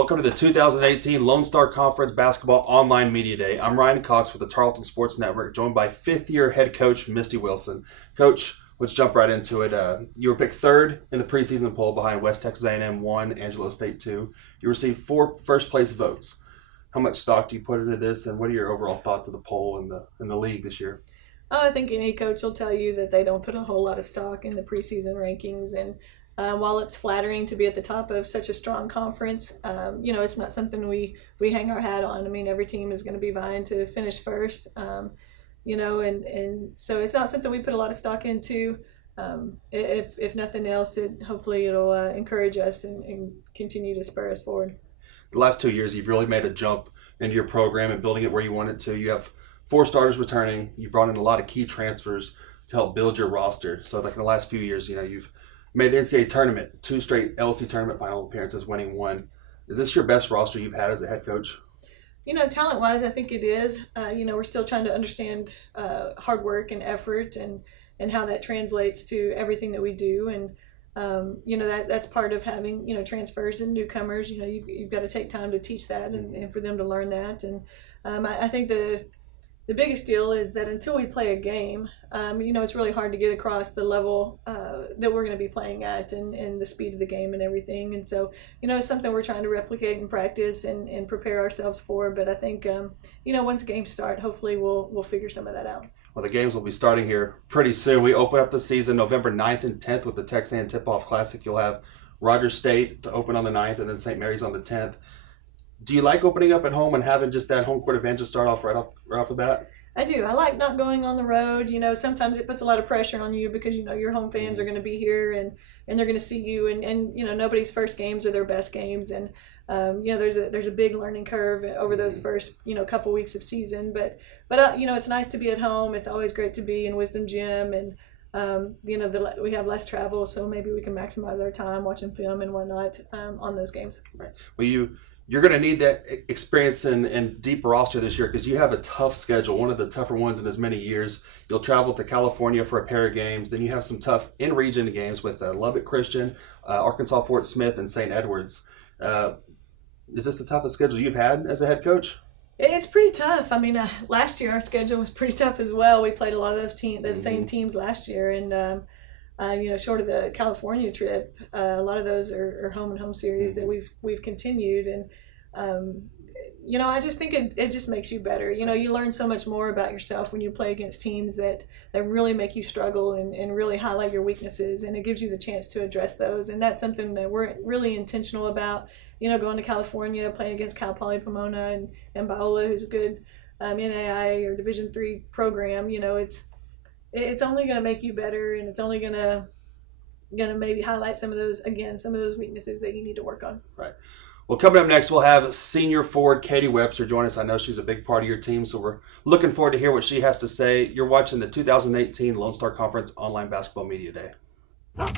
Welcome to the 2018 Lone Star Conference Basketball Online Media Day. I'm Ryan Cox with the Tarleton Sports Network, joined by fifth-year head coach Misty Wilson. Coach, let's jump right into it. You were picked third in the preseason poll behind West Texas A&M 1, Angelo State 2. You received 4 first-place votes. How much stock do you put into this, and what are your overall thoughts of the poll and the league this year? I think any coach will tell you that they don't put a whole lot of stock in the preseason rankings, and while it's flattering to be at the top of such a strong conference, it's not something we hang our hat on. I mean, every team is going to be vying to finish first, and so it's not something we put a lot of stock into. If nothing else, hopefully it'll encourage us and continue to spur us forward. The last 2 years, you've really made a jump into your program and building it where you want it to. You have 4 starters returning. You brought in a lot of key transfers to help build your roster. So like in the last few years, you've made the NCAA tournament, 2 straight LSC tournament final appearances, winning 1. Is this your best roster you've had as a head coach? Talent-wise, I think it is. We're still trying to understand hard work and effort and how that translates to everything that we do. And, that's part of having, transfers and newcomers. You've got to take time to teach that and for them to learn that. And I think the biggest deal is that until we play a game, it's really hard to get across the level that we're going to be playing at and the speed of the game and everything. And so, it's something we're trying to replicate in practice and prepare ourselves for. But I think, once games start, hopefully we'll figure some of that out. Well, the games will be starting here pretty soon. We open up the season November 9th and 10th with the Texan Tip-Off Classic. You'll have Rogers State to open on the 9th and then St. Mary's on the 10th. Do you like opening up at home and having just that home court advantage start off right off the bat? I do. I like not going on the road. Sometimes it puts a lot of pressure on you because, your home fans are going to be here and they're going to see you. And nobody's first games are their best games. And, there's a big learning curve over those first, couple weeks of season. But it's nice to be at home. It's always great to be in Wisdom Gym. And, we have less travel, so maybe we can maximize our time watching film and whatnot on those games. Right. Well, you're going to need that experience and deep roster this year because you have a tough schedule, one of the tougher ones in as many years. You'll travel to California for a pair of games. Then you have some tough in-region games with Lubbock Christian, Arkansas Fort Smith, and St. Edwards. Is this the toughest schedule you've had as a head coach? It's pretty tough. I mean, last year our schedule was pretty tough as well. We played a lot of those same teams last year, and short of the California trip, a lot of those are home and home series that we've continued, and I just think it just makes you better. You learn so much more about yourself when you play against teams that really make you struggle and really highlight your weaknesses, and it gives you the chance to address those, and that's something that we're really intentional about. Going to California, playing against Cal Poly Pomona and Biola, who's a good NAIA or Division III program. It's only going to make you better, and it's only going to maybe highlight some of those weaknesses that you need to work on. Right. Well, coming up next, we'll have senior forward Katie Webster join us. I know she's a big part of your team, so we're looking forward to hear what she has to say. You're watching the 2018 Lone Star Conference Online Basketball Media Day.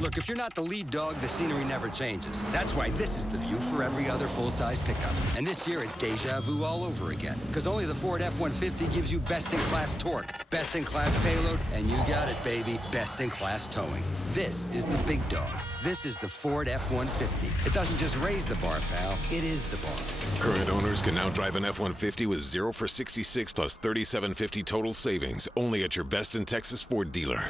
Look, if you're not the lead dog, the scenery never changes. That's why this is the view for every other full-size pickup. And this year, it's deja vu all over again. Because only the Ford F-150 gives you best-in-class torque, best-in-class payload, and you got it, baby, best-in-class towing. This is the big dog. This is the Ford F-150. It doesn't just raise the bar, pal. It is the bar. Current owners can now drive an F-150 with 0 for 66 plus $3,750 total savings. Only at your Best in Texas Ford dealer.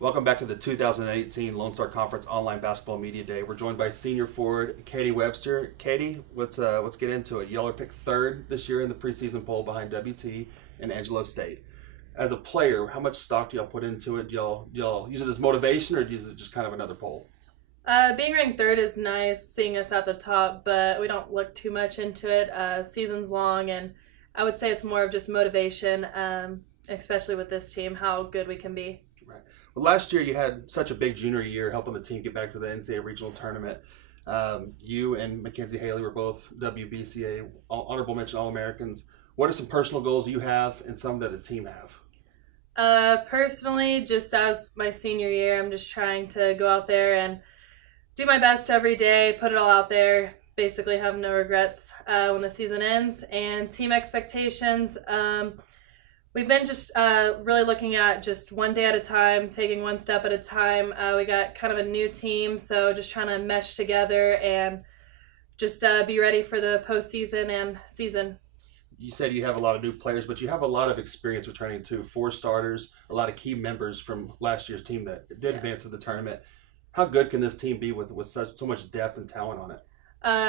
Welcome back to the 2018 Lone Star Conference Online Basketball Media Day. We're joined by senior forward Katie Webster. Katie, let's get into it. Y'all are picked third this year in the preseason poll behind WT and Angelo State. As a player, how much stock do y'all put into it? Do y'all use it as motivation, or do you use it just kind of another poll? Being ranked third is nice, seeing us at the top, but we don't look too much into it. Season's long, and I would say it's more of just motivation, especially with this team, how good we can be. Right. Well, last year you had such a big junior year helping the team get back to the NCAA regional tournament. You and Mackenzie Haley were both WBCA honorable mention All-Americans. What are some personal goals you have and some that the team have? Personally, just as my senior year, I'm just trying to go out there and do my best every day, put it all out there, basically have no regrets when the season ends. And team expectations, We've been just really looking at just one day at a time, taking one step at a time. We got kind of a new team, so just trying to mesh together and just be ready for the postseason and season. You said you have a lot of new players, but you have a lot of experience returning too. 4 starters, a lot of key members from last year's team that did advance to the tournament. How good can this team be with so much depth and talent on it?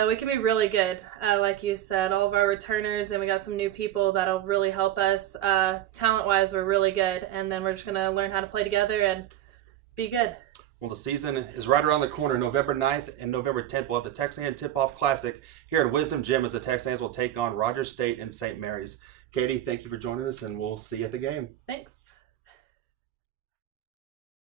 We can be really good, like you said. All of our returners, and we got some new people that'll really help us. Talent-wise, we're really good, and then we're just going to learn how to play together and be good. Well, the season is right around the corner. November 9th and November 10th, we'll have the Texan Tip-Off Classic here at Wisdom Gym as the Texans will take on Rogers State and St. Mary's. Katie, thank you for joining us, and we'll see you at the game. Thanks.